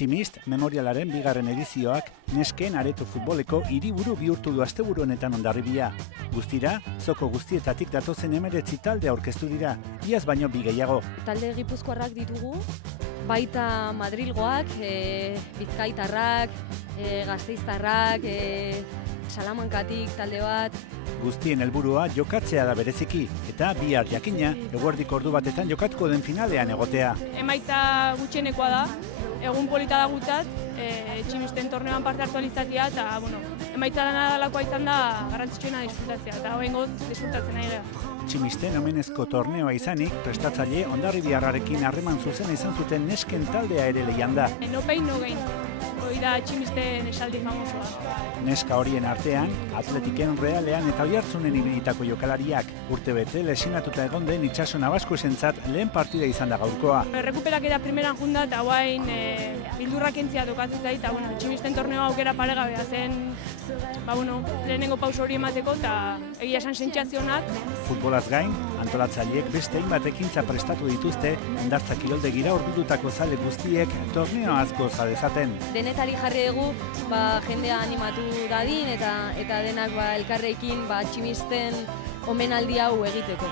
Tximist memorialaren bigarren edizioak nesken areto futboleko hiriburu bihurtu du asteburu honetan Hondarribia. Guztira, zoko guztietatik datozen 19 talde aurkeztu dira, iaz baino bi gehiago. Talde gipuzkoarrak ditugu, baita Madrilgoak, Bizkaitarrak, Gasteiztarrak, Salamankatik talde bat. Guztien helburua jokatzea da bereziki, eta bihar jakina, eguerdiko ordu batetan jokatuko den finalean egotea. Emaitza gutxienekoa da, egun polita da gutzat, Tximisten torneoan parte hartu alizatia, eta emaitza dalakoa izan da garrantzitsuena disfrutatzea, eta hoengoz disfrutatzen nahi gara. Tximisten omenezko torneoa izanik, prestatzaile Hondarribiarrarekin harreman zuzena izan zuten nesken taldea ere lehian da. No pain, no gain. Hoi da Tximisten esaldi famosoa. Neska horien artean, Atletiken Realean eta Oiartzunen ibilitako jokalariak, urtebete lesionatuta egon den Itxaso Nabaskuesentzat lehen partida izan da gaurkoa. Errekuperaketa primeran junda eta guain bildurrak entzia tokatzen zait, eta Tximisten torneo aukera paregabea zen, lehenengo pauso hori emateko eta egia esan sentsazionak. Futbolaz gain, antolatzaileek beste hainbat ekintza prestatu dituzte, hondartza kiroldegira hurbildutako zale guztiek torneoaz goza dezaten. Denetari jarri dugu jendea animatu dadin eta denak elkarrekin Tximisten omenaldi hau egiteko.